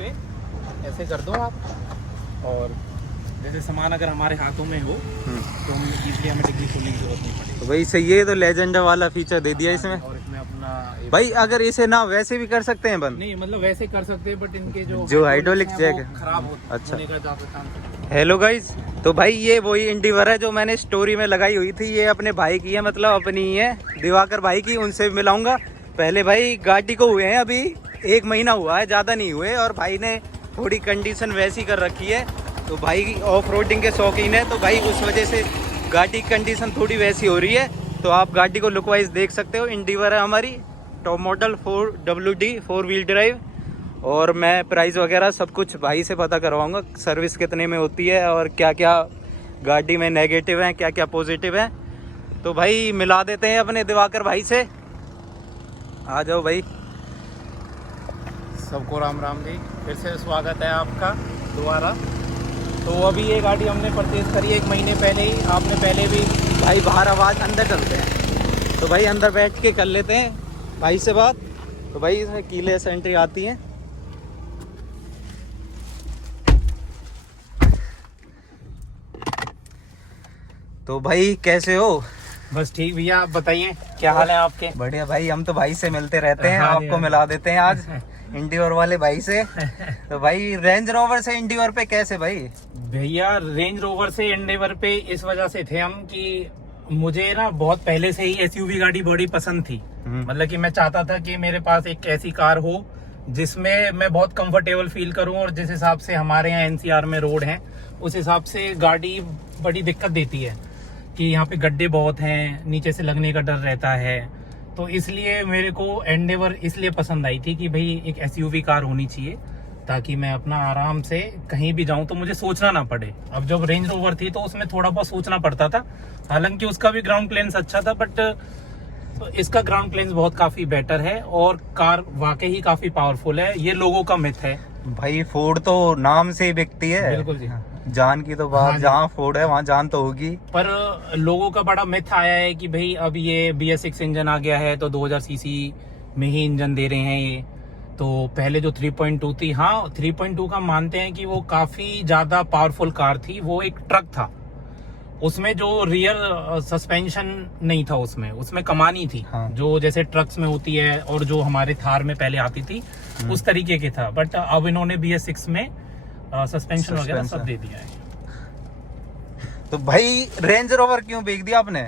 पे ऐसे कर दो आप, और जैसे सामान अगर हमारे हाथों में हो तो हम इजीली हमें डिग्गी खोलने की जरूरत नहीं पड़ेगी। तो भाई सही है, तो लेजेंड वाला फीचर दे दिया इसमें। और इसमें अपना भाई अगर इसे ना वैसे भी कर सकते हैं बंद? नहीं, मतलब वैसे कर सकते हैं, बट इनके जो हाइड्रोलिक हैं, चेक वो है। खराब अच्छा। होने का ज़्यादा चांस है। हेलो गाइज, तो भाई ये वही इंडिवर है जो मैंने स्टोरी में लगाई हुई थी। ये अपने भाई की है, मतलब अपनी ही है, दिवाकर भाई की। उनसे मिलाऊंगा। पहले भाई गाड़ी को हुए हैं अभी 1 महीना हुआ है, ज़्यादा नहीं हुए, और भाई ने थोड़ी कंडीशन वैसी कर रखी है। तो भाई ऑफ रोडिंग के शौकीन है, तो भाई उस वजह से गाड़ी की कंडीशन थोड़ी वैसी हो रही है। तो आप गाड़ी को लुक वाइज देख सकते हो। इंडिवर है हमारी, top model 4WD 4 wheel drive. और मैं प्राइस वगैरह सब कुछ भाई से पता करवाऊंगा, सर्विस कितने में होती है और क्या क्या गाड़ी में नेगेटिव है, क्या क्या पॉजिटिव है। तो भाई मिला देते हैं अपने दिवाकर भाई से। आ जाओ भाई। सबको राम राम जी, फिर से स्वागत है आपका दोबारा। तो अभी ये गाड़ी हमने परचेज करी 1 महीने पहले ही। आपने पहले भी भाई बाहर आवाज़, अंदर चलते हैं। तो भाई अंदर बैठ के कर लेते हैं भाई से बात। तो भाई इसमें कीलेस एंट्री आती है। तो भाई कैसे हो? बस ठीक भैया, आप बताइए क्या हाल है आपके? बढ़िया भाई, हम तो भाई से मिलते रहते हैं। हाँ, आपको मिला देते हैं आज इंडिवर वाले भाई से। तो भाई रेंज रोवर से इंडिवर पे कैसे भाई? भैया रेंज रोवर से एंडेवर पे इस वजह से थे हम कि मुझे ना बहुत पहले से ही एसयूवी गाड़ी बड़ी पसंद थी। मतलब कि मैं चाहता था कि मेरे पास एक ऐसी कार हो जिसमें मैं बहुत कंफर्टेबल फील करूं, और जिस हिसाब से हमारे यहाँ एनसीआर में रोड हैं उस हिसाब से गाड़ी बड़ी दिक्कत देती है कि यहाँ पे गड्ढे बहुत हैं, नीचे से लगने का डर रहता है। तो इसलिए मेरे को एंडेवर इसलिए पसंद आई थी कि भाई एक एसयूवी कार होनी चाहिए ताकि मैं अपना आराम से कहीं भी जाऊं तो मुझे सोचना ना पड़े। अब जब रेंज रोवर थी तो उसमें थोड़ा बहुत सोचना पड़ता था, हालांकि उसका भी ग्राउंड क्लियरेंस अच्छा था, बट इसका ग्राउंड क्लियरेंस बहुत काफी बेटर है और कार वाकई ही काफी पावरफुल है। ये लोगों का मिथ है भाई। फोर्ड तो नाम से ही बिकती है। बिल्कुल जी, जान की तो बात, हाँ जी। जहाँ फोर्ड है वहाँ जान तो होगी। पर लोगों का बड़ा मिथ आया है कि भाई अब ये BS6 इंजन आ गया है तो 2000 सीसी में ही इंजन दे रहे हैं ये। तो पहले जो 3.2 थी, हाँ 3.2 का मानते हैं कि वो काफी ज्यादा पावरफुल कार थी। वो एक ट्रक था, उसमें जो रियर सस्पेंशन नहीं था, उसमें कमानी थी। हाँ। जो जैसे ट्रक्स में होती है और जो हमारे थार में पहले आती थी उस तरीके के था। बट अब इन्होंने BS6 में सस्पेंशन वगैरह सब दे दिया है। तो भाई रेंज रोवर क्यों बेच दिया आपने?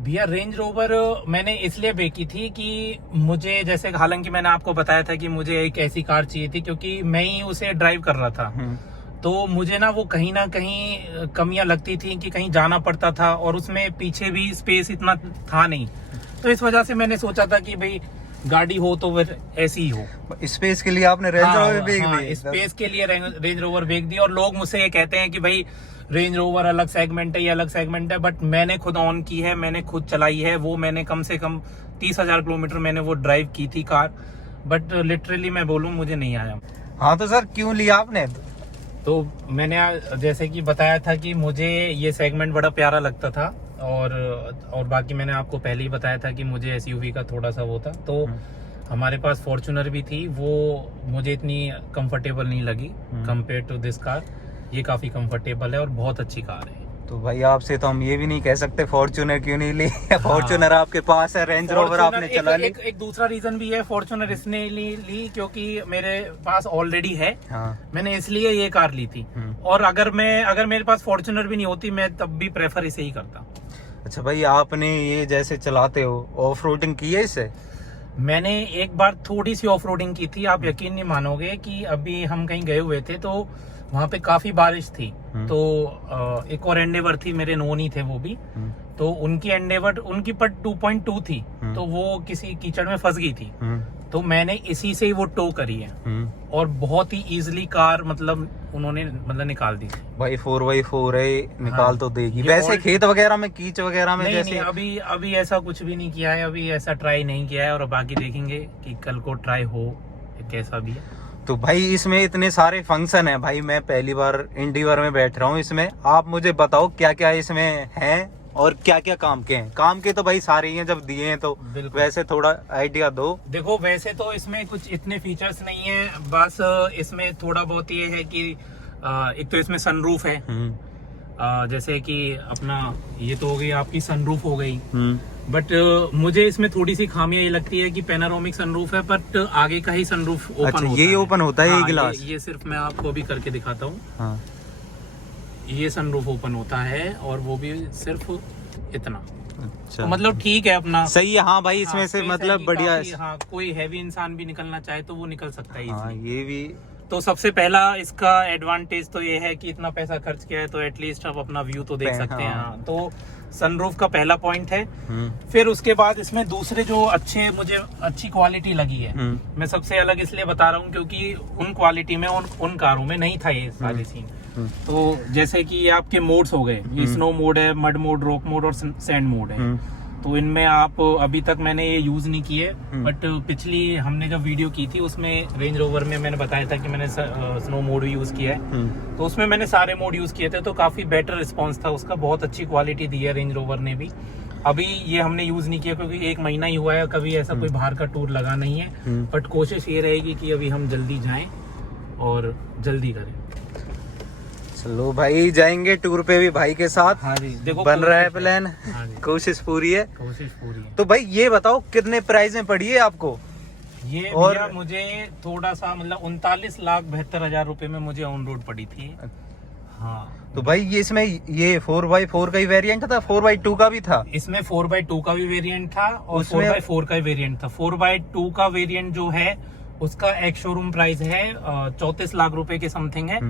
भैया रेंज रोवर मैंने इसलिए बेची थी कि मुझे, जैसे हालांकि मैंने आपको बताया था कि मुझे एक ऐसी कार चाहिए थी क्योंकि मैं ही उसे ड्राइव कर रहा था। तो मुझे ना कहीं कमियां लगती थी कि कहीं जाना पड़ता था और उसमें पीछे भी स्पेस इतना था नहीं। तो इस वजह से मैंने सोचा था कि भाई गाड़ी हो तो फिर ऐसी ही हो। स्पेस के लिए आपने रेंज रोवर बेच दी? स्पेस के लिए रेंज रोवर बेच दी। और लोग मुझसे ये कहते हैं कि भाई रेंज रोवर अलग सेगमेंट है, ये अलग सेगमेंट है, बट मैंने खुद ऑन की है, मैंने खुद चलाई है वो। मैंने कम से कम 30,000 किलोमीटर मैंने वो ड्राइव की थी कार, बट लिटरली मैं बोलूँ मुझे नहीं आया। हाँ तो सर क्यों लिया आपने? तो मैंने जैसे कि बताया था कि मुझे ये सेगमेंट बड़ा प्यारा लगता था, और बाकी मैंने आपको पहले ही बताया था कि मुझे एसयूवी का थोड़ा सा वो था। तो हमारे पास फॉर्च्यूनर भी थी, वो मुझे इतनी कंफर्टेबल नहीं लगी कंपेयर टू दिस कार। ये काफी कंफर्टेबल है और बहुत अच्छी कार है। तो भाई आपसे तो हम ये भी नहीं कह सकते फॉर्च्यूनर क्यों नहीं ली। फॉर्च्यूनर आपके पास है, रेंज रोवर आपने चला ली। एक दूसरा रीजन भी है फॉर्च्यूनर इसने ली क्योंकि मेरे पास ऑलरेडी है। हाँ। मैंने इसलिए ये कार ली थी। और अगर मेरे पास फॉर्च्यूनर भी नहीं होती मैं तब भी प्रेफर इसे ही करता। अच्छा भाई, आपने ये जैसे चलाते हो ऑफ रोडिंग की है इसे? मैंने एक बार थोड़ी सी ऑफ रोडिंग की थी। आप यकीन नहीं मानोगे कि अभी हम कहीं गए हुए थे तो वहां पे काफी बारिश थी। तो एक और एंडेवर थी, मेरे नोन ही थे वो भी। तो उनकी एंडेवर, उनकी पर 2.2 थी, तो वो किसी कीचड़ में फंस गई थी। तो मैंने इसी से ही वो टो करी है और बहुत ही इजीली कार उन्होंने निकाल दी। भाई 4x4 है, निकाल हाँ, तो देगी। वैसे खेत वगैरह में, कीच वगैरह में नहीं, जैसे नहीं, अभी ऐसा कुछ भी नहीं किया है, अभी ऐसा ट्राई नहीं किया है। और बाकी देखेंगे कि कल को ट्राई हो कैसा भी है। तो भाई इसमें इतने सारे फंक्शन है भाई, मैं पहली बार इंडिवर में बैठ रहा हूँ इसमें। आप मुझे बताओ क्या क्या इसमें है, और क्या क्या काम के हैं? काम के तो भाई सारे ही हैं, जब दिए हैं तो बिल्कुल। वैसे थोड़ा आइडिया दो। देखो वैसे तो इसमें कुछ इतने फीचर्स नहीं है, बस इसमें थोड़ा बहुत ये है कि एक तो इसमें सनरूफ है। जैसे कि अपना ये तो हो गई आपकी सनरूफ हो गई, बट मुझे इसमें थोड़ी सी खामियां ये लगती है कि पैनारोमिक सनरूफ है, बट आगे का ही सनरूफ ओपन अच्छा, होता यही है। ओपन होता है हाँ, ये गिलास? ये सिर्फ मैं आपको अभी करके दिखाता हूँ। हाँ। ये सनरूफ ओपन होता है और वो भी सिर्फ इतना। अच्छा, तो मतलब ठीक है अपना, सही है। हाँ भाई, इसमें हाँ, से space है मतलब कि बढ़िया काफी, हाँ, कोई हैवी इंसान भी निकलना चाहे तो वो निकल सकता है हाँ, easily। ये भी। तो सबसे पहला इसका एडवांटेज तो ये है कि इतना पैसा खर्च किया है तो एटलीस्ट आप अपना व्यू तो देख सकते हैं। हाँ, तो सनरूफ का पहला पॉइंट है। फिर उसके बाद इसमें दूसरे जो मुझे अच्छी क्वालिटी लगी है, मैं सबसे अलग इसलिए बता रहा हूँ क्योंकि उन क्वालिटी में उन कारों में नहीं था ये सारे सीन। तो जैसे कि ये आपके मोड्स हो गए, ये स्नो मोड है, मड मोड, रॉक मोड और सैंड मोड है। तो इनमें आप अभी तक मैंने ये यूज नहीं किए, बट पिछली हमने जब वीडियो की थी उसमें रेंज रोवर में मैंने बताया था कि मैंने स्नो मोड यूज किया है। तो उसमें मैंने सारे मोड यूज किए थे, तो काफी बेटर रिस्पांस था उसका, बहुत अच्छी क्वालिटी दी है रेंज रोवर ने भी। अभी ये हमने यूज नहीं किया क्योंकि 1 महीना ही हुआ है, कभी ऐसा कोई बाहर का टूर लगा नहीं है, बट कोशिश ये रहेगी कि अभी हम जल्दी जाएं और जल्दी करें। चलो भाई, जाएंगे टूर पे भी भाई के साथ। हाँ जी, देखो बन रहा है प्लान। हाँ जी, कोशिश पूरी है। कोशिश पूरी है। तो भाई ये बताओ कितने प्राइस में पड़ी है आपको? ये और भैया मुझे थोड़ा सा मतलब 39,72,000 रुपए में मुझे ऑन रोड पड़ी थी। हाँ, तो भाई ये इसमें ये 4x4 का ही वेरिएंट था, 4x2 का भी था? इसमें 4x2 का भी वेरिएंट था और उसमें 4x4 का भी वेरिएंट था। 4x2 का वेरिएंट जो है उसका एक शोरूम प्राइस है 34 लाख रुपए के समथिंग है।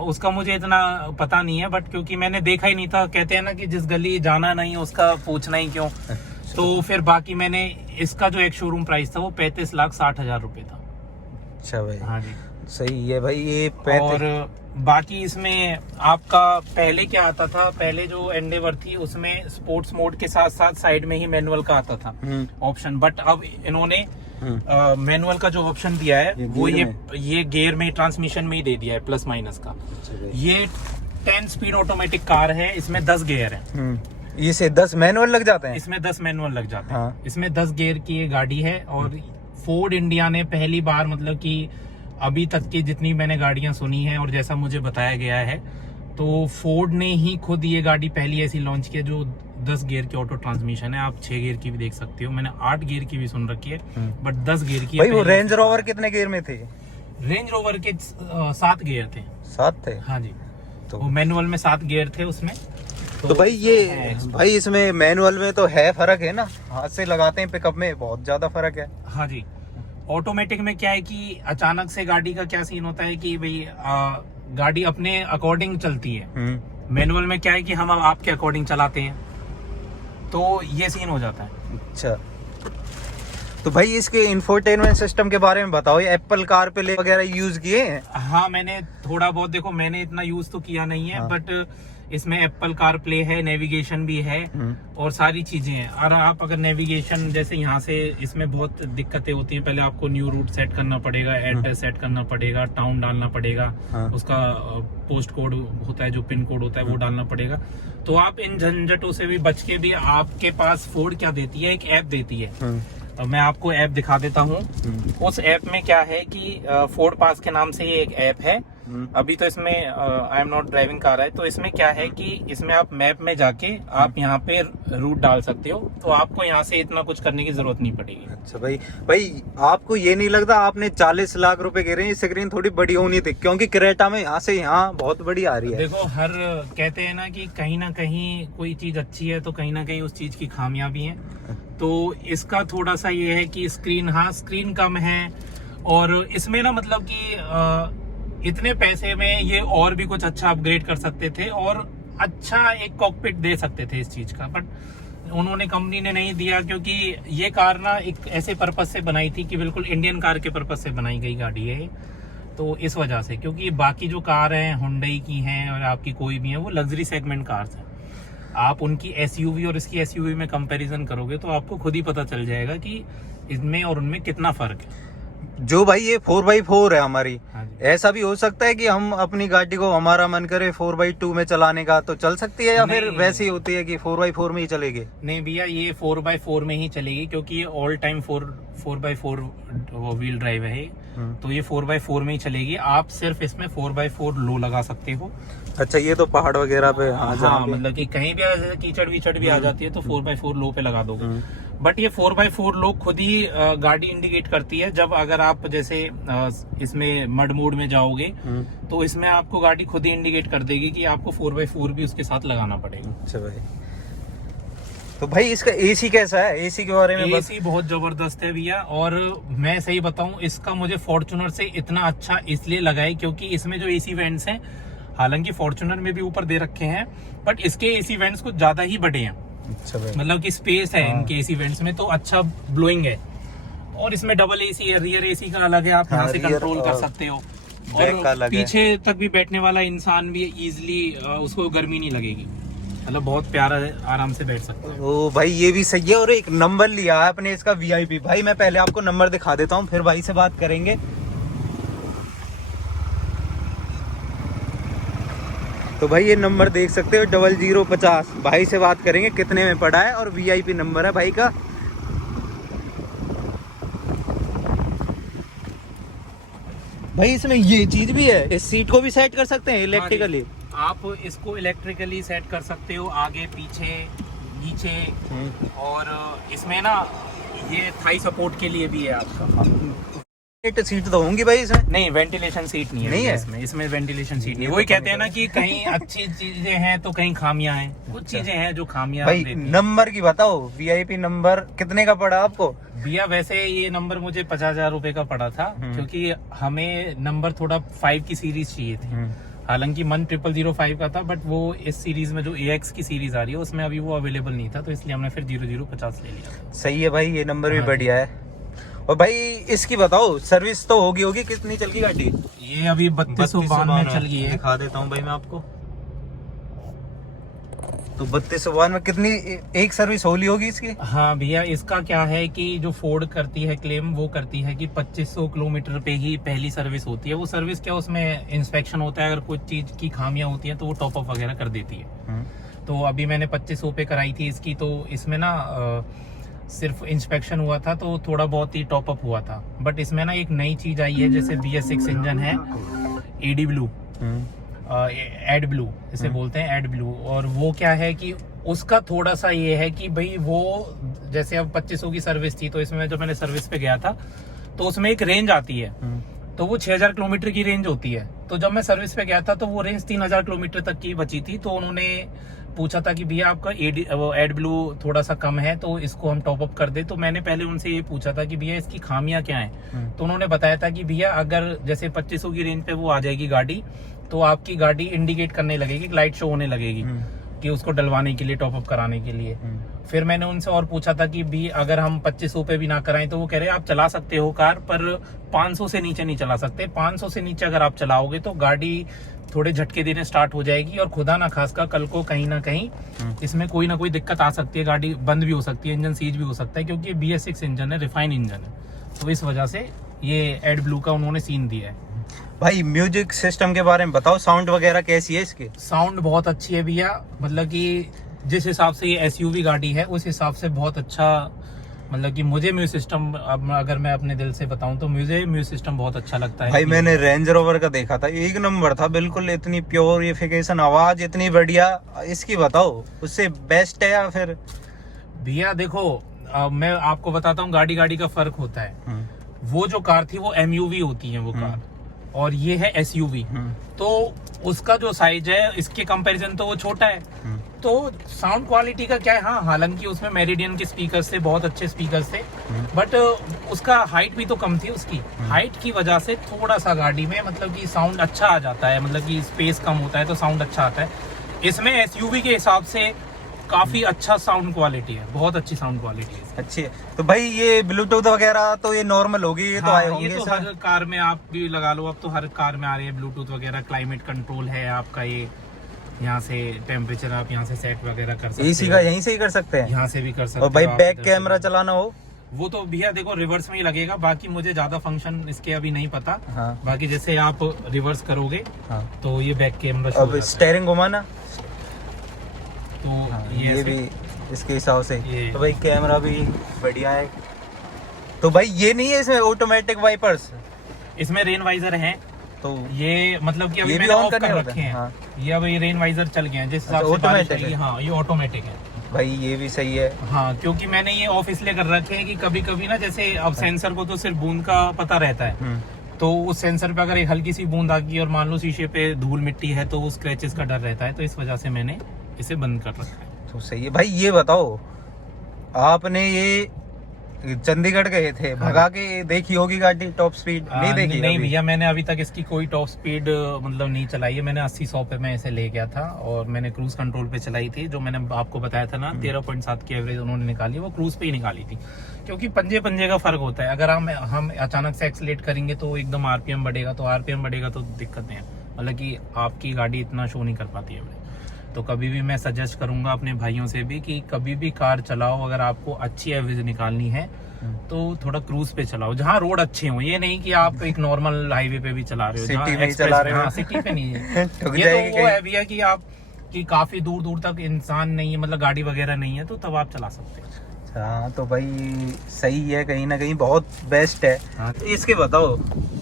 उसका मुझे इतना पता नहीं है, बट क्योंकि मैंने देखा ही नहीं था, कहते हैं ना कि जिस गली जाना नहीं उसका पूछना ही क्यों। तो फिर बाकी मैंने इसका जो एक शोरूम प्राइस था वो 35,60,000 रुपए था। अच्छा भाई, हाँ जी, सही है भाई। ये और बाकी इसमें आपका पहले क्या आता था, पहले जो एंडेवर थी उसमें स्पोर्ट्स मोड के साथ साथ साइड में ही मैनुअल का आता था ऑप्शन, बट अब इन्होंने मैनुअल का जो ऑप्शन दिया है वो ये गियर में, ट्रांसमिशन में ही दे दिया है, प्लस माइनस का। ये 10 स्पीड ऑटोमेटिक कार है, इसमें 10 गियर है। इसे 10 मैनुअल लग जाते हैं? इसमें 10 मैनुअल लग जाते हैं। हाँ। इसमें 10 गियर की ये गाड़ी है और फोर्ड इंडिया ने पहली बार, मतलब कि अभी तक की जितनी मैंने गाड़ियां सुनी है और जैसा मुझे बताया गया है, तो फोर्ड ने ही खुद ये गाड़ी पहली ऐसी लॉन्च की है जो 10 गियर की ऑटो ट्रांसमिशन है। आप 6 गियर की भी देख सकते हो, मैंने 8 गियर की भी सुन रखी है, बट 10 गियर की भाई। वो रेंज रोवर कितने गियर में थे? रेंज रोवर के 7 गियर थे। 7 थे? हाँ जी, तो वो मैनुअल में 7 गियर थे उसमें। तो भाई ये भाई इसमें मैनुअल में तो है फर्क है ना, हाथ से लगाते हैं पिकअप में बहुत ज्यादा फर्क है। हाँ जी, ऑटोमेटिक में क्या है कि अचानक से गाड़ी का क्या सीन होता है कि भाई गाड़ी अपने अकॉर्डिंग चलती है। मैनुअल में क्या है कि हम आपके अकॉर्डिंग चलाते हैं, तो ये सीन हो जाता है। अच्छा, तो भाई इसके इंफोटेनमेंट सिस्टम के बारे में बताओ। ये एप्पल कार प्ले वगैरह यूज किए हैं? हाँ, मैंने थोड़ा बहुत, देखो मैंने इतना यूज तो किया नहीं है, हाँ। बट इसमें एप्पल कार प्ले है, नेविगेशन भी है और सारी चीजें हैं। और आप अगर नेविगेशन, जैसे यहाँ से, इसमें बहुत दिक्कतें होती हैं, पहले आपको न्यू रूट सेट करना पड़ेगा, एड्रेस सेट करना पड़ेगा, टाउन डालना पड़ेगा, उसका पोस्ट कोड होता है, जो पिन कोड होता है वो डालना पड़ेगा। तो आप इन झंझटों से भी बच के भी, आपके पास फोर्ड क्या देती है, एक ऐप देती है। मैं आपको ऐप दिखा देता हूँ। उस ऐप में क्या है कि फोर्ड पास के नाम से ये एक ऐप है। अभी तो इसमें I am not driving car है, तो इसमें क्या है कि इसमें आप मैप में जाके आप यहाँ पे रूट डाल सकते हो, तो आपको यहाँ से इतना कुछ करने की जरूरत नहीं पड़ेगी। अच्छा भाई आपको ये नहीं लगता आपने 40 लाख रुपए गिरे, ये स्क्रीन थोड़ी बड़ी होनी थी? क्योंकि क्रेटा में यहाँ से यहाँ बहुत बड़ी आ रही है। देखो, हर कहते हैं ना कि कहीं ना कहीं कोई चीज अच्छी है तो कहीं ना कहीं उस चीज की खामियां भी हैं। तो इसका थोड़ा सा ये है कि स्क्रीन कम है, और इसमें ना मतलब कि इतने पैसे में ये और भी कुछ अच्छा अपग्रेड कर सकते थे और अच्छा एक कॉकपिट दे सकते थे इस चीज का, बट उन्होंने, कंपनी ने नहीं दिया, क्योंकि ये कार ना एक ऐसे पर्पज से बनाई थी कि बिल्कुल इंडियन कार के पर्पज से बनाई गई गाड़ी है। तो इस वजह से, क्योंकि बाकी जो कार हैं हुंडई की हैं और आपकी कोई भी है, वो लग्जरी सेगमेंट कार्स हैं। आप उनकी एसयूवी और इसकी एसयूवी में कंपैरिजन करोगे तो आपको खुद ही पता चल जाएगा कि इनमें और उनमें कितना फर्क है। जो भाई ये 4x4 है हमारी, हाँ जी। ऐसा भी हो सकता है कि हम अपनी गाड़ी को हमारा मन करे 4x2 में चलाने का तो चल सकती है, या फिर नहीं। वैसे ही होती है कि 4x4 में ही चलेगी? नहीं भैया, ये 4x4 में ही चलेगी, क्योंकि ये all time 4x4 wheel drive है। तो ये 4x4 में ही चलेगी। आप सिर्फ इसमें 4x4 लो लगा सकते हो। अच्छा, ये तो पहाड़ वगैरह पे, हाँ, हाँ, मतलब कि कहीं भी जैसे कीचड़ वीचड़ भी आ जाती है तो 4x4 लो पे लगा दोगे। बट ये 4x4 लो खुद ही गाड़ी इंडिकेट करती है। जब अगर आप जैसे इसमें मड मोड में जाओगे तो इसमें आपको गाड़ी खुद ही इंडिकेट कर देगी कि आपको 4x4 भी उसके साथ लगाना पड़ेगा। अच्छा भाई, तो भाई इसका एसी कैसा है? एसी के बारे में एसी बहुत जबरदस्त है भैया। और मैं सही बताऊं, इसका मुझे फॉर्च्यूनर से इतना अच्छा इसलिए लगा है क्योंकि इसमें जो एसी वेंट्स हैं, हालांकि फॉर्च्यूनर में भी ऊपर दे रखे हैं, बट इसके एसी वेंट्स कुछ ज्यादा ही बड़े हैं। अच्छा भाई, मतलब कि स्पेस है इनके एसी वेंट्स में, तो अच्छा ब्लोइंग है। और इसमें डबल एसी है, रियर एसी का अलग है, आप यहाँ से कंट्रोल कर सकते हो। और पीछे तक भी बैठने वाला इंसान भी इजीली उसको गर्मी नहीं लगेगी, मतलब बहुत प्यारा आराम से बैठ सकता है। ओ भाई, ये भी सही है। और एक नंबर लिया है अपने इसका VIP। भाई मैं पहले आपको नंबर दिखा देता हूँ, फिर भाई से बात करेंगे। तो भाई ये नंबर देख सकते हो 0050। भाई से बात करेंगे कितने में पड़ा है, और VIP नंबर है भाई का। भाई इसमें ये चीज भी है, इस सीट को भी सेट कर सकते हैं इलेक्ट्रिकली। आप इसको इलेक्ट्रिकली सेट कर सकते हो, आगे पीछे नीचे। और इसमें ना ये थाई सपोर्ट के लिए भी है आपका। सीट तो होंगी भाई इसमें? नहीं, वेंटिलेशन सीट नहीं है। नहीं है इसमें वेंटिलेशन सीट नहीं है। वही कहते हैं ना कि कहीं अच्छी चीजें हैं तो कहीं खामियां हैं। कुछ चीजें हैं जो खामियां भाई देती हैं। नंबर की बताओ, VIP नंबर कितने का पड़ा आपको? भैया वैसे ये नंबर मुझे 50,000 रुपए का पड़ा था, क्योंकि हमें नंबर थोड़ा 5 की सीरीज चाहिए थी। हालांकि मन 0005 का था, बट वो इस सीरीज में जो AX की सीरीज आ रही है उसमें अभी वो अवेलेबल नहीं था, तो इसलिए हमने फिर 0050 ले लिया। सही है भाई, ये नंबर भी बढ़िया है। और भाई इसकी बताओ, सर्विस तो होगी कितनी चल गई गाड़ी? ये अभी 3292 में चल गई है। दिखा देता हूँ भाई मैं आपको। तो 3292 में कितनी एक सर्विस होगी इसकी? हाँ भैया, इसका क्या है कि जो फोर्ड करती है क्लेम, वो करती है कि 2500 किलोमीटर पे ही पहली सर्विस होती है। वो सर्विस क्या, उसमें इंस्पेक्शन होता है, अगर कोई चीज की खामियां होती हैं तो वो टॉप अप वगैरह कर देती है। तो अभी मैंने 2500 पे कराई थी इसकी, तो इसमें ना सिर्फ इंस्पेक्शन हुआ था तो थोड़ा बहुत ही टॉप अप हुआ था। बट इसमें ना एक नई चीज आई है, जैसे BS6 इंजन है, AD ब्लू, एड ब्लू इसे बोलते हैं, एड ब्लू। और वो क्या है कि उसका थोड़ा सा ये है कि भाई वो जैसे अब 2500 की सर्विस थी, तो इसमें जब मैंने सर्विस पे गया था तो उसमें एक रेंज आती है, तो वो 6000 किलोमीटर की रेंज होती है। तो जब मैं सर्विस पे गया था तो वो रेंज 3000 किलोमीटर तक की बची थी। तो उन्होंने पूछा था कि भैया आपका एड ब्लू थोड़ा सा कम है, तो इसको हम टॉप अप कर दे। तो मैंने पहले उनसे ये पूछा था कि भैया इसकी खामियां क्या हैं। तो उन्होंने बताया था कि भैया अगर जैसे 2500 की रेंज पे वो आ जाएगी गाड़ी, तो आपकी गाड़ी इंडिकेट करने लगेगी, लाइट शो होने लगेगी कि उसको डलवाने के लिए, टॉप अप कराने के लिए। फिर मैंने उनसे और पूछा था कि भी अगर हम 2500 पे भी ना कराएं, तो वो कह रहे आप चला सकते हो कार, पर 500 से नीचे नहीं चला सकते। 500 से नीचे अगर आप चलाओगे तो गाड़ी थोड़े झटके देने स्टार्ट हो जाएगी, और खुदा ना खासका कल को कहीं ना कहीं इसमें कोई ना कोई दिक्कत आ सकती है, गाड़ी बंद भी हो सकती है, इंजन सीज भी हो सकता है, क्योंकि ये BS6 इंजन है, रिफाइन इंजन है। तो इस वजह से ये एड ब्लू का उन्होंने सीन दिया है। भाई म्यूजिक सिस्टम के बारे में बताओ, साउंड वगैरह कैसी है इसकी? साउंड बहुत अच्छी है भैया, मतलब कि जिस हिसाब से ये SUV गाड़ी है उस हिसाब से बहुत अच्छा। मतलब कि मुझे म्यूजिक सिस्टम, अगर मैं अपने दिल से बताऊं तो मुझे म्यूजिक सिस्टम बहुत अच्छा लगता है। भाई मैंने रेंज रोवर का देखा था, एक नंबर था बिल्कुल, इतनी प्योरिफिकेशन, आवाज इतनी बढ़िया। इसकी बताओ, उससे बेस्ट है या फिर? भैया देखो, मैं आपको बताता हूँ, गाड़ी का फर्क होता है। वो जो कार थी वो MUV होती है वो कार, और ये है SUV। तो उसका जो साइज है इसके कंपैरिजन तो वो छोटा है। तो साउंड क्वालिटी का क्या है, हाँ हालांकि उसमें मेरिडियन के स्पीकर्स थे, बहुत अच्छे स्पीकर्स थे, बट उसका हाइट भी तो कम थी। उसकी हाइट की वजह से थोड़ा सा गाड़ी में मतलब कि साउंड अच्छा आ जाता है, मतलब कि स्पेस कम होता है तो साउंड अच्छा आता है। इसमें SUV के हिसाब से काफी अच्छा साउंड क्वालिटी है, बहुत अच्छी साउंड क्वालिटी है। अच्छी है। तो भाई ये ब्लूटूथ वगैरह तो ये नॉर्मल होगी, ये तो आए होंगे। ये तो हर कार में आप भी लगा लो, अब तो हर कार में आ रही है ब्लूटूथ वगैरह। क्लाइमेट कंट्रोल है आपका, ये यहाँ से टेम्परेचर आप यहाँ से सेट वगैरह कर सकते हो। एसी का यहीं से ही कर सकते हैं? यहाँ से भी कर सकते हो। और भाई बैक कैमरा चलाना हो? वो तो भैया देखो रिवर्स में ही लगेगा, बाकी मुझे ज्यादा फंक्शन इसके अभी नहीं पता। हाँ। बाकी जैसे आप रिवर्स करोगे हाँ। तो ये बैक कैमरा अब स्टेयरिंग घुमाना तो हाँ, ये ये भी इसके हिसाब से। ये- तो भाई कैमरा भी बढ़िया है। तो भाई ये नहीं है इसमें ऑटोमेटिक वाइपर्स? इसमें रेन वाइजर है, तो ये मतलब कि अभी ये भी मैंने ऑन ऑफ करने कर होते रखे हैं? हैं। हाँ। ये अब ये रेन वाइजर चल गए हैं जिस हिसाब अच्छा, से बारिश automatic आएगी। है? हाँ, ये ऑटोमेटिक है। भाई ये भी सही है। हाँ, क्योंकि मैंने ये ऑफ इसलिए कर रखे हैं कि कभी कभी ना जैसे अब सेंसर को तो सिर्फ बूंद का पता रहता है, तो उस सेंसर पे अगर एक हल्की सी बूंद आ गई और मान लो शीशे पे धूल मिट्टी है तो उस स्क्रैचेस का डर रहता है, तो इस वजह से मैंने इसे बंद कर रखा है। तो सही है। भाई ये बताओ, आपने ये चंडीगढ़ गए थे, भगा के देखी होगी गाड़ी टॉप स्पीड? नहीं देखी? नहीं अभी? भैया, मैंने अभी तक इसकी कोई टॉप स्पीड मतलब नहीं चलाई है। मैंने 80-100 पे मैं इसे ले गया था और मैंने क्रूज कंट्रोल पे चलाई थी, जो मैंने आपको बताया था ना 13.7 की एवरेज उन्होंने निकाली, वो क्रूज पे ही निकाली थी। क्योंकि पंजे पंजे का फर्क होता है, अगर हम अचानक से एक्सीलेट करेंगे तो एकदम आरपीएम बढ़ेगा, तो आरपीएम बढ़ेगा तो दिक्कतें हैं, मतलब कि आपकी गाड़ी इतना शो नहीं कर पाती है। तो कभी भी मैं सजेस्ट करूंगा अपने भाइयों से भी कि कभी भी कार चलाओ, अगर आपको अच्छी एवरेज निकालनी है तो थोड़ा क्रूज पे चलाओ, जहाँ रोड अच्छे हो। ये नहीं कि आप एक नॉर्मल हाईवे पे भी चला रहे हो, सिटी जहाँ में ही एक्सप्रेस- चला रहे हो। हाँ, सिटी पे नहीं है। ठुक ये जाएगी तो वो कहीं। है भैया कि आप कि काफी दूर दूर तक इंसान नहीं है, मतलब गाड़ी वगैरह नहीं है, तो तब आप चला सकते हैं। हाँ, तो भाई सही है, कहीं ना कहीं बहुत बेस्ट है। हाँ। इसके बताओ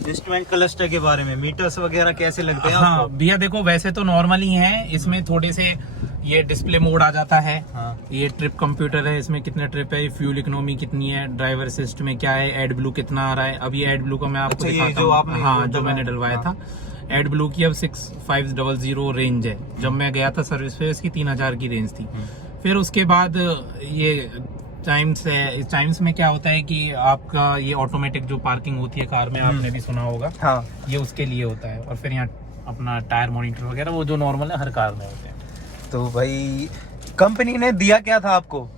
इंस्ट्रूमेंट क्लस्टर के बारे में, मीटर्स वगैरह कैसे लगते हैं हाँ आपको? भैया देखो, वैसे तो नॉर्मल ही है, इसमें थोड़े से ये डिस्प्ले मोड आ जाता है। हाँ। ये ट्रिप कंप्यूटर है, इसमें कितने ट्रिप है, फ्यूल इकोनॉमी कितनी है, ड्राइवर असिस्ट में क्या है, एड ब्लू कितना आ रहा है। अब ये एड ब्लू का मैं आपको अच्छा, ये दिखाता जो हूँ। आपने हाँ, जो मैंने डलवाया था, एड ब्लू की अब 6500 रेंज है। जब मैं गया था सर्विस पे इसकी 3000 की रेंज थी। फिर उसके बाद ये टाइम्स है। इस टाइम्स में क्या होता है कि आपका ये ऑटोमेटिक जो पार्किंग होती है कार में, आपने भी सुना होगा, हाँ। ये उसके लिए होता है। और फिर यहाँ अपना टायर मॉनिटर वगैरह, वो जो नॉर्मल है हर कार में होते हैं। तो भाई कंपनी ने दिया क्या था आपको,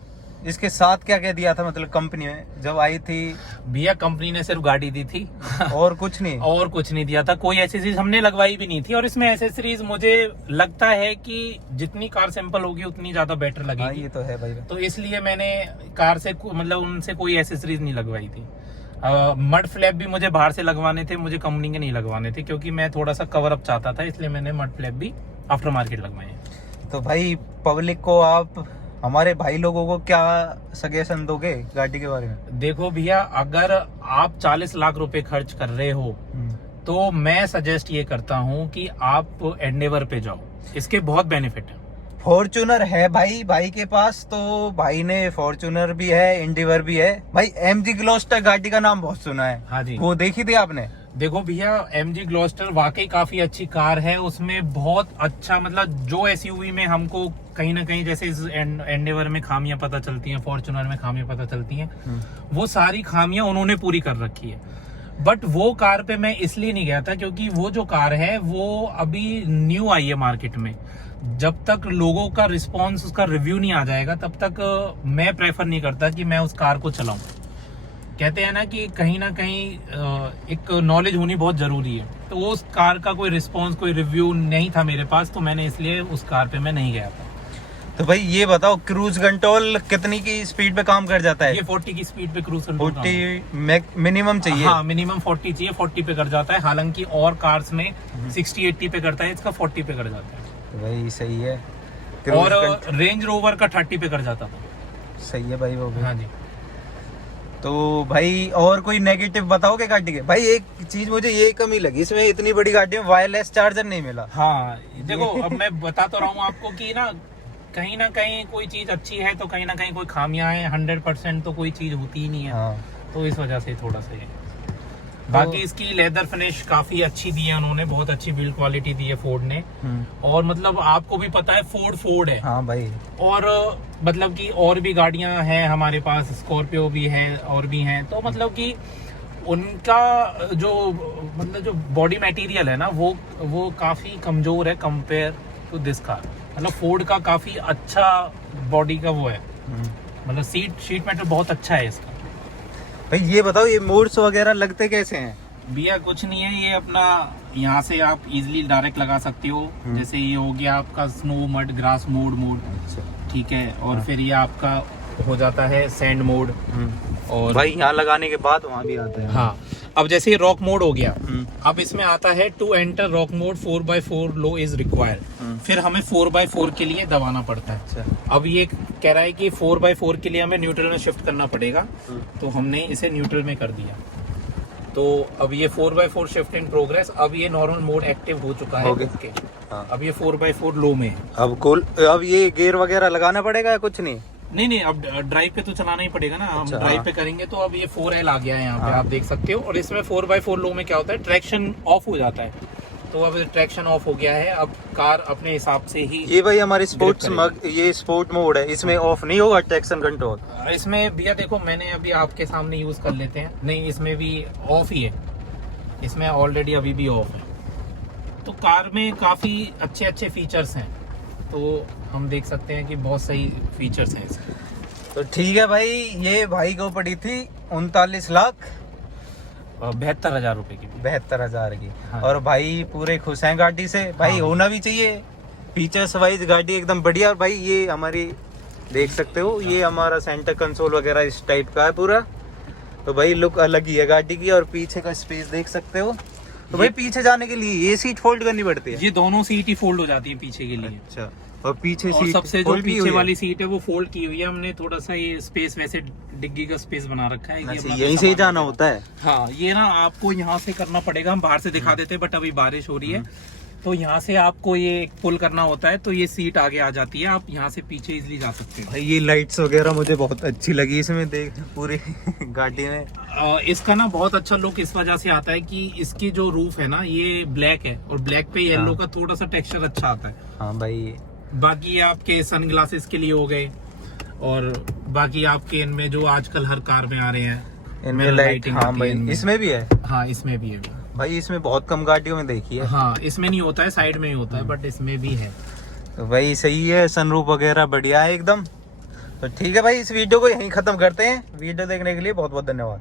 इसके साथ क्या क्या दिया था, मतलब कंपनी में जब आई थी? भैया कंपनी ने सिर्फ गाड़ी दी थी और कुछ नहीं? और कुछ नहीं दिया था, कोई एसेसरीज हमने लगवाई भी नहीं थी। और इसमें एसेसरीज मुझे लगता है कि जितनी कार सिंपल होगी उतनी ज्यादा बेटर हाँ, लगेगी। ये तो है भाई। तो इसलिए मैंने कार से मतलब उनसे कोई एसेसरीज नहीं लगवाई थी। मड फ्लैप भी मुझे बाहर से लगवाने थे, मुझे कंपनी के नहीं लगवाने थे, क्योंकि मैं थोड़ा सा कवर अप चाहता था, इसलिए मैंने मड फ्लैप भी आफ्टर मार्केट लगवाए हैं। तो भाई पब्लिक को, आप हमारे भाई लोगों को क्या सजेशन दोगे गाड़ी के बारे में? देखो भैया, अगर आप 40 लाख रुपए खर्च कर रहे हो तो मैं सजेस्ट ये करता हूँ कि आप एंडेवर पे जाओ, इसके बहुत बेनिफिट है। फॉर्च्यूनर है भाई के पास, तो भाई ने फॉर्च्यूनर भी है, एंडेवर भी है। भाई एमजी ग्लोस्टर गाड़ी का नाम बहुत सुना है। हाँ जी। वो देखी थी आपने? देखो भैया, एमजी ग्लोस्टर वाकई काफी अच्छी कार है। उसमें बहुत अच्छा, मतलब जो एसयूवी में हमको कहीं ना कहीं जैसे इस एंडेवर में खामियां पता चलती हैं, फॉर्च्यूनर में खामियां पता चलती हैं, वो सारी खामियां उन्होंने पूरी कर रखी है। बट वो कार पे मैं इसलिए नहीं गया था क्योंकि वो जो कार है वो अभी न्यू आई है मार्केट में। जब तक लोगों का रिस्पॉन्स, उसका रिव्यू नहीं आ जाएगा, तब तक मैं प्रेफर नहीं करता कि मैं उस कार को चलाऊं। कहते हैं ना कि कहीं ना कहीं एक नॉलेज होनी बहुत जरूरी है। तो उस कार का कोई रिस्पॉन्स, कोई रिव्यू नहीं था मेरे पास, तो मैंने इसलिए उस कार पे मैं नहीं गया था। तो भाई ये बताओ, क्रूज कंट्रोल कितनी की स्पीड पे काम कर जाता है? ये 40 की स्पीड पे क्रूज कंट्रोल 40 मिनिमम चाहिए? हाँ, मिनिमम 40 चाहिए, 40 पे कर जाता है। हालांकि और कार्स में 60-80 पे करता है, इसका 40 पे कर जाता है। तो भाई सही है। और रेंज रोवर का 30 पे कर जाता था। सही है भाई वो भी। हाँ जी। तो भाई और कोई नेगेटिव बताओगे गाड़ी के? भाई एक चीज मुझे ये कमी लगी, इसमें इतनी बड़ी गाड़ी में वायरलेस चार्जर नहीं मिला। हाँ देखो, अब मैं बता तो रहा हूँ आपको कि ना कहीं कोई चीज अच्छी है तो कहीं ना कहीं कोई खामियां है। 100% तो कोई चीज होती ही नहीं है। हाँ। तो इस वजह से थोड़ा सा बाकी इसकी लेदर फिनिश काफी अच्छी दी है उन्होंने, बहुत अच्छी बिल्ड क्वालिटी दी है फोर्ड ने। और मतलब आपको भी पता है फोर्ड है। हाँ भाई। और मतलब कि और भी गाड़ियां हैं हमारे पास, स्कॉर्पियो भी है और भी हैं, तो मतलब कि उनका जो बॉडी मटेरियल है ना, वो काफी कमजोर है कंपेयर टू दिस कार। मतलब फोर्ड का काफी अच्छा बॉडी का वो है, मतलब सीट मेटल बहुत अच्छा है इसका। भाई ये बताओ, ये मोड्स वगैरह लगते कैसे हैं? भैया कुछ नहीं है, ये अपना यहाँ से आप इजीली डायरेक्ट लगा सकते हो। जैसे ये हो गया आपका स्नो, मड, ग्रास मोड, ठीक है। और फिर ये आपका हो जाता है सैंड मोड। और भाई यहाँ लगाने के बाद वहाँ भी आता है। हाँ, अब जैसे रॉक मोड हो गया, अब इसमें आता है to enter rock mode 4x4 low is required. फिर हमें 4x4 के लिए दबाना पड़ता है। अच्छा। अब ये कह रहा है कि 4x4 के लिए हमें न्यूट्रल में शिफ्ट करना पड़ेगा, तो हमने इसे न्यूट्रल में कर दिया। तो अब ये 4x4 शिफ्ट इन प्रोग्रेस। अब ये नॉर्मल मोड एक्टिव हो चुका है। ओके, अब ये 4x4 लो में है। अब ये गियर वगैरह लगाना पड़ेगा या कुछ नहीं? नहीं, अब ड्राइव पे तो चलाना ही पड़ेगा ना। हम ड्राइव पे करेंगे तो अब ये 4L आ गया है यहाँ पे, आप देख सकते हो। और इसमें 4x4 लो में क्या होता है, ट्रैक्शन ऑफ हो जाता है। तो अब ट्रैक्शन ऑफ हो गया है, अब कार अपने हिसाब से ही। ये भाई हमारे ये स्पोर्ट मोड है, इसमें ऑफ नहीं होगा ट्रैक्शन कंट्रोल? इसमें भैया देखो, मैंने अभी आपके सामने यूज कर लेते हैं। नहीं, इसमें भी ऑफ ही है, इसमें ऑलरेडी अभी भी ऑफ है। तो कार में काफी अच्छे फीचर्स हैं, तो हम देख सकते हैं कि बहुत सही फीचर्स हैं इसके। तो ठीक है भाई, ये भाई को पड़ी थी 39,72,000 रुपए की। 72,000 की। हाँ। और भाई पूरे खुश हैं गाड़ी से। भाई हाँ। होना भी चाहिए, फीचर्स वाइज गाड़ी एकदम बढ़िया। और भाई ये हमारी देख सकते हो, ये हमारा सेंटर कंसोल वगैरह इस टाइप का है पूरा। तो भाई लुक अलग ही है गाड़ी की। और पीछे का स्पेस देख सकते हो। तो भाई पीछे जाने के लिए ये सीट फोल्ड करनी पड़ती है? ये दोनों सीट ही फोल्ड हो जाती है पीछे के लिए। अच्छा। और पीछे और सीट सबसे जो फोल्ड की हुई पीछे है? वाली सीट है वो फोल्ड की हुई है। हमने थोड़ा सा ये स्पेस, वैसे डिग्गी का स्पेस बना रखा है। अच्छा, यहीं से ही जाना होता है? हाँ, ये ना आपको यहाँ से करना पड़ेगा। हम बाहर से दिखा देते हैं, बट अभी बारिश हो रही है तो यहाँ से आपको ये पुल करना होता है, तो ये सीट आगे आ जाती है। आप यहाँ से पीछे इजिली जा सकते हो। भाई ये लाइट्स वगैरह मुझे बहुत अच्छी लगी इसमें, देख पूरी गाड़ी में। इसका ना बहुत अच्छा लुक इस वजह से आता है कि इसकी जो रूफ है ना, ये ब्लैक है और ब्लैक पे येलो का थोड़ा सा टेक्सचर अच्छा आता है। हाँ भाई। बाकी ये आपके सनग्लासेस के लिए हो गए, और बाकी आपके इनमें जो आजकल हर कार में आ रहे हैं, इनमें लाइटिंग। हाँ भाई, इसमें भी है? हाँ, इसमें भी है भाई। इसमें बहुत कम गाड़ियों में देखी है। हाँ, इसमें नहीं होता है, साइड में ही होता है, बट इसमें भी है। तो भाई सही है, सनरूफ वगैरह बढ़िया है एकदम। तो ठीक है भाई, इस वीडियो को यहीं खत्म करते हैं। वीडियो देखने के लिए बहुत बहुत धन्यवाद।